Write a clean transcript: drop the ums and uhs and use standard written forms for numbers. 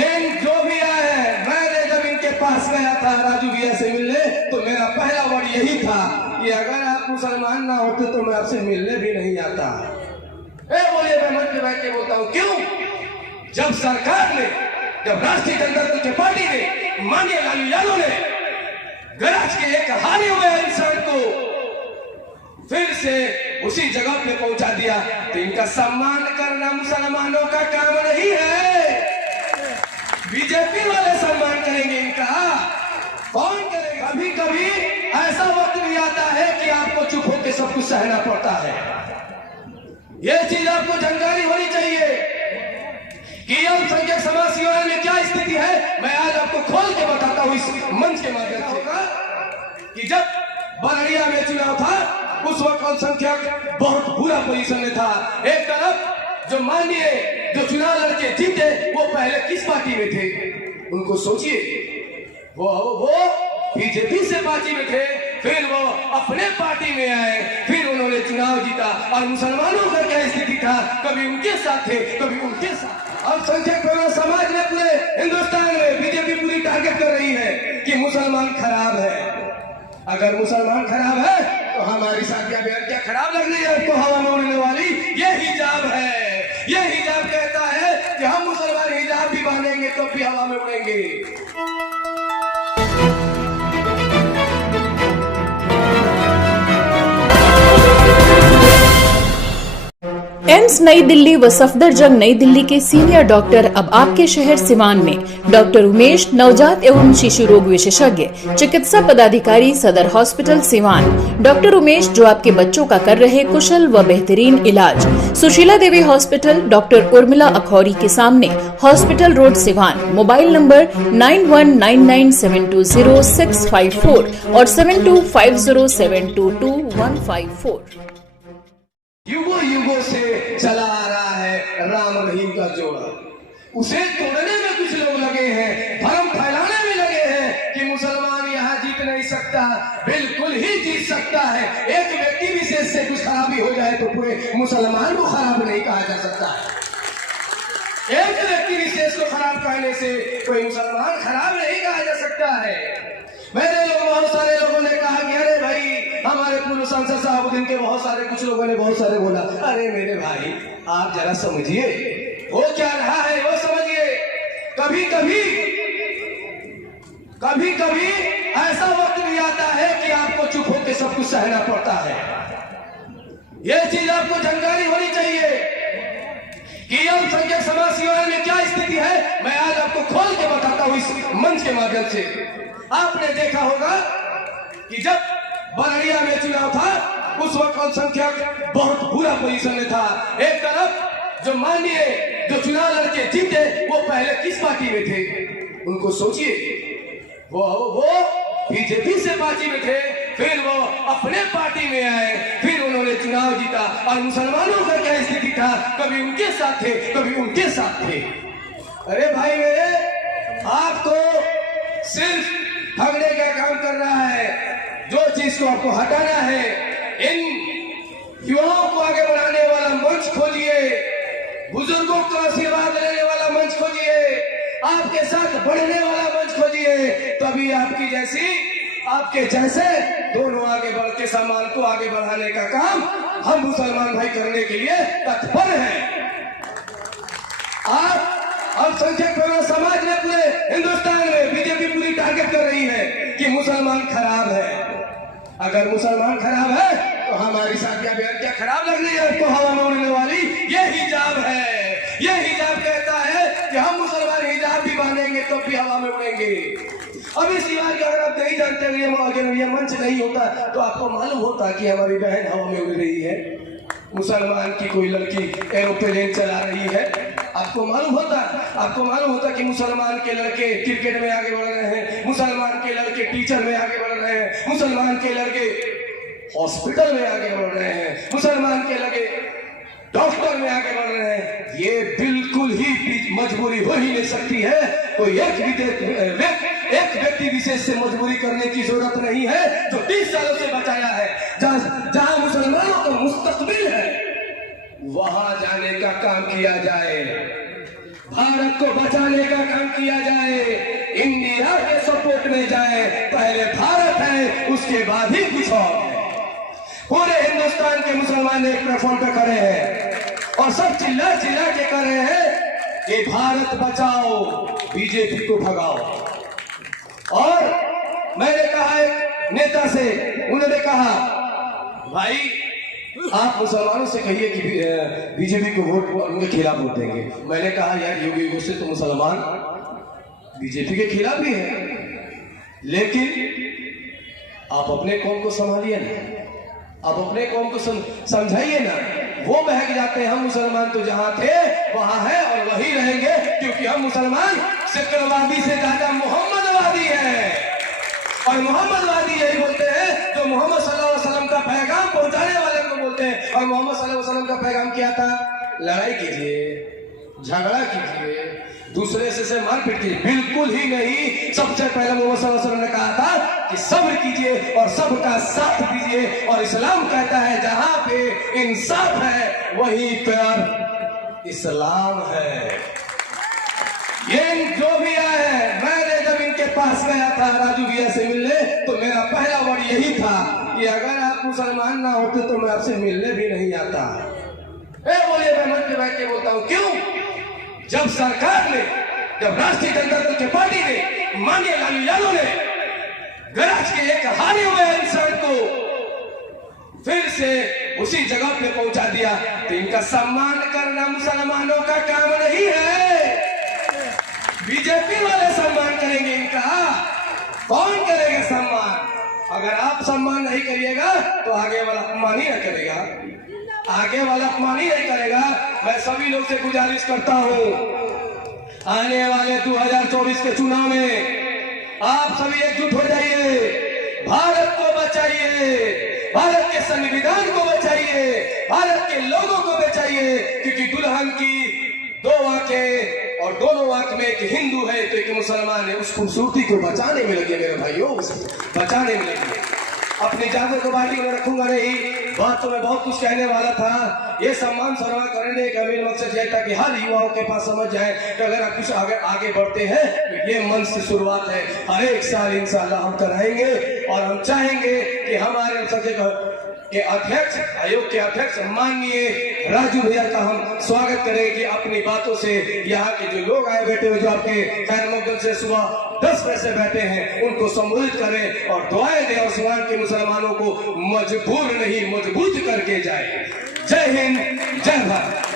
ये जो भी आए हैं, मैंने जब इनके पास गया था राजू भैया से मिलने, तो मेरा पहला वर्ड यही था कि अगर आप मुसलमान ना होते तो मैं आपसे मिलने भी नहीं आता। बोलिए, मैं मन में बैठ के बोलता हूँ, क्यों? जब सरकार ने, जब राष्ट्रीय जनता दल की पार्टी ने, माननीय लालू यादव ने गरज के एक हारे हुए इंसान को फिर से उसी जगह पे पहुंचा दिया, तो इनका सम्मान करना मुसलमानों का काम नहीं है। बीजेपी वाले सम्मान करेंगे इनका, कौन करेगा? कभी कभी ऐसा वक्त भी आता है कि आपको चुप होकर सब कुछ सहना पड़ता है। यह चीज आपको जानकारी होनी चाहिए कि अल्पसंख्यक समाज सेवा में क्या स्थिति है। मैं आज आपको खोल के बताता हूं इस मंच के माध्यम से कि जब बरड़िया में चुनाव था, उस वक्त अल्पसंख्यक बहुत बुरा पोजीशन में था। एक तरफ जो माननीय जो चुनाव लड़के जीते, वो पहले किस पार्टी में थे? उनको सोचिए, वो बीजेपी से पार्टी में थे, फिर वो अपने पार्टी में आए, फिर उन्होंने चुनाव जीता। और मुसलमानों का क्या स्थिति था? कभी उनके साथ थे, कभी उनके साथ। अल्पसंख्यक समाज में पूरे हिंदुस्तान में बीजेपी पूरी टारगेट कर रही है कि मुसलमान खराब है। अगर मुसलमान खराब है तो हमारी शादियां बेहद क्या खराब लग रही है आपको? हवा में उड़ने वाली ये हिजाब है। ये हिजाब कहता है कि हम मुसलमान हिजाब भी बांधेंगे तो भी हवा में उड़ेंगे। एम्स नई दिल्ली व सफदरजंग नई दिल्ली के सीनियर डॉक्टर अब आपके शहर सिवान में डॉक्टर उमेश, नवजात एवं शिशु रोग विशेषज्ञ, चिकित्सा पदाधिकारी, सदर हॉस्पिटल सिवान। डॉक्टर उमेश जो आपके बच्चों का कर रहे कुशल व बेहतरीन इलाज। सुशीला देवी हॉस्पिटल, डॉक्टर उर्मिला अखौरी के सामने, hospital road Siwan. Mobile number 9199720654 और 7250722154। युगों से चला आ रहा है राम रहीम का जोड़ा, उसे तोड़ने में कुछ लोग लगे हैं, भ्रम फैलाने में लगे हैं कि मुसलमान यहाँ जीत नहीं सकता। बिल्कुल ही जीत सकता है। एक व्यक्ति विशेष से कुछ खराबी हो जाए तो पूरे मुसलमान को खराब नहीं कहा जा सकता है। एक व्यक्ति विशेष को खराब कहने से कोई मुसलमान खराब नहीं कहा जा सकता है। मेरे लोग, बहुत सारे लोगों ने कहा कि अरे भाई, हमारे पूर्व सांसद साहबुद्दीन के बहुत सारे, कुछ लोगों ने बहुत सारे बोला, अरे मेरे भाई आप जरा समझिए वो क्या रहा है, वो समझिए। कभी कभी ऐसा वक्त भी आता है कि आपको चुप होकर सब कुछ सहना पड़ता है। यह चीज आपको जानकारी होनी चाहिए कि अल्पसंख्यक समाज सेवा में क्या स्थिति है। मैं आज आपको खोल के बताता हूं इस मंच के माध्यम से। आपने देखा होगा कि जब बरड़िया में चुनाव था, उस वक्त अल्पसंख्यक बहुत बुरा पोजीशन में था। एक तरफ जो माननीय जो चुनाव लड़के जीते, वो पहले किस पार्टी में थे? उनको सोचिए, वो बीजेपी से पार्टी में थे, फिर वो अपने पार्टी में आए, फिर उन्होंने चुनाव जीता। और मुसलमानों का क्या स्थिति था? कभी उनके साथ थे, कभी उनके साथ थे। अरे भाई मेरे, आपको सिर्फ ठगने का काम कर रहा है। जो चीज को आपको हटाना है, इन युवाओं को आगे बढ़ाने वाला मंच खोजिए, बुजुर्गों को आशीर्वाद लेने वाला मंच खोजिए, आपके साथ बढ़ने वाला मंच खोजिए। तभी आपके जैसे दोनों आगे बढ़ के समाज को आगे बढ़ाने का काम हम मुसलमान भाई करने के लिए तत्पर हैं। आप अल्पसंख्यक समाज में पूरे हिंदुस्तान में बीजेपी पूरी टारगेट कर रही है कि मुसलमान खराब है। अगर मुसलमान खराब है तो हमारी शादियां बेहद क्या खराब लग रही है आपको? हवा में उड़ने वाली ये हिजाब है। ये हिजाब कहता है कि हम मुसलमान हिजाब भी बांधेंगे तो भी हवा में उड़ेंगे। अब इस हिजाब के अगर आप नहीं जानते, ये मंच नहीं होता तो आपको मालूम होता कि हमारी बहन हवा में उड़ रही है, मुसलमान की कोई लड़की एरोप्लेन चला रही है। आपको मालूम होता कि मुसलमान के लड़के क्रिकेट में आगे बढ़ रहे हैं, मुसलमान के लड़के टीचर में आगे बढ़ रहे हैं, मुसलमान के लड़के हॉस्पिटल में आगे बढ़ रहे हैं, मुसलमान के लड़के डॉक्टर में आगे बढ़ रहे हैं। ये बिल्कुल ही मजबूरी हो ही नहीं सकती है। कोई एक व्यक्ति विशेष से मजबूरी करने की जरूरत नहीं है, जो 30 सालों से बचाया है। जहां मुसलमानों का मुस्तकबिल है, वहां जाने का काम किया जाए। भारत को बचाने का काम किया जाए, इंडिया के सपोर्ट में जाए। पहले भारत है, उसके बाद ही कुछ और है। पूरे हिंदुस्तान के मुसलमान एक प्लेटफॉर्म पे खड़े हैं और सब चिल्ला चिल्ला के कर रहे हैं कि भारत बचाओ, बीजेपी को भगाओ। और मैंने कहा एक नेता से, उन्होंने कहा भाई आप मुसलमानों से कहिए कि बीजेपी को वोट, उनके खिलाफ वोट देंगे। मैंने कहा यार योगी युग से तो मुसलमान बीजेपी के खिलाफ ही है, लेकिन आप अपने कौम को संभालिए ना, आप अपने कौम को समझाइए ना। वो बहक जाते हैं, हम मुसलमान तो जहां थे वहां है और वहीं रहेंगे, क्योंकि हम मुसलमान सिकरवादी से ज्यादा मोहम्मदवादी है। और मोहम्मदवादी यही बोलते हैं जो मोहम्मद सल्लल्लाहु अलैहि वसल्लम का पैगाम पहुंचाने वाले को बोलते हैं। और मोहम्मद सल्लल्लाहु अलैहि वसल्लम का पैगाम क्या था? लड़ाई कीजिए, झगड़ा कीजिए, दूसरे से मारपीट कीजिए, बिल्कुल ही नहीं। सबसे पहले मोहम्मद सल्लल्लाहु अलैहि वसल्लम ने कहा था कि सब्र कीजिए और सबका साथ दीजिए। और इस्लाम कहता है जहां पे इंसाफ है वहीं पर इस्लाम है। ये जो भी आए, मैंने जब इनके पास गया था राजू भैया से मिलने, तो मेरा पहला वर्ड यही था कि अगर आप मुसलमान ना होते तो मैं आपसे मिलने भी नहीं आता। बोलिए, मैं मन में बैठ के बोलता हूं क्यों? जब सरकार ने, जब राष्ट्रीय जनता दल की पार्टी ने, माननीय लालू यादव ने गरज के एक हारे हुए इंसान को फिर से उसी जगह पे पहुंचा दिया, तो इनका सम्मान करना मुसलमानों का काम नहीं है। बीजेपी वाले सम्मान करेंगे इनका, कौन करेगा सम्मान? अगर आप सम्मान नहीं करिएगा तो आगे वाला अपमान ही नहीं करेगा, आगे वाला अपमान ही नहीं करेगा। मैं सभी लोग से गुजारिश करता हूं, आने वाले 2024 के चुनाव में आप सभी एकजुट हो जाइए, भारत को बचाइए, भारत के संविधान को बचाइए, भारत के लोगों को बचाइए। क्योंकि दुल्हन की दो आंखें और दोनों आंख में एक हिंदू है तो एक मुसलमान है। उस खूबसूरती को बचाने में लगे मेरे भाइयों, बचाने में लगे। अपनी जादों को बाटी में रखूंगा नहीं। बात तो मैं बहुत कुछ कहने वाला था। ये सम्मान सर्वा करने का मेरा मकसद यह था कि हर युवाओं के पास समझ जाए कि अगर आप कुछ आगे बढ़ते हैं तो ये मंच से शुरुआत है। हर एक साल इंशाअल्लाह हम कराएंगे और हम चाहेंगे कि हमारे सदस्य के अध्यक्ष, आयोग के अध्यक्ष माननीय राजू भैया का हम स्वागत करें कि अपनी बातों से यहाँ के जो लोग आए बैठे हुए, जो आपके खैर मकदम से सुबह 10 बजे से बैठे हैं, उनको संबोधित करें और दुआएं दें और समाज के मुसलमानों को मजबूर नहीं मजबूत करके जाए। जय हिंद, जय भारत।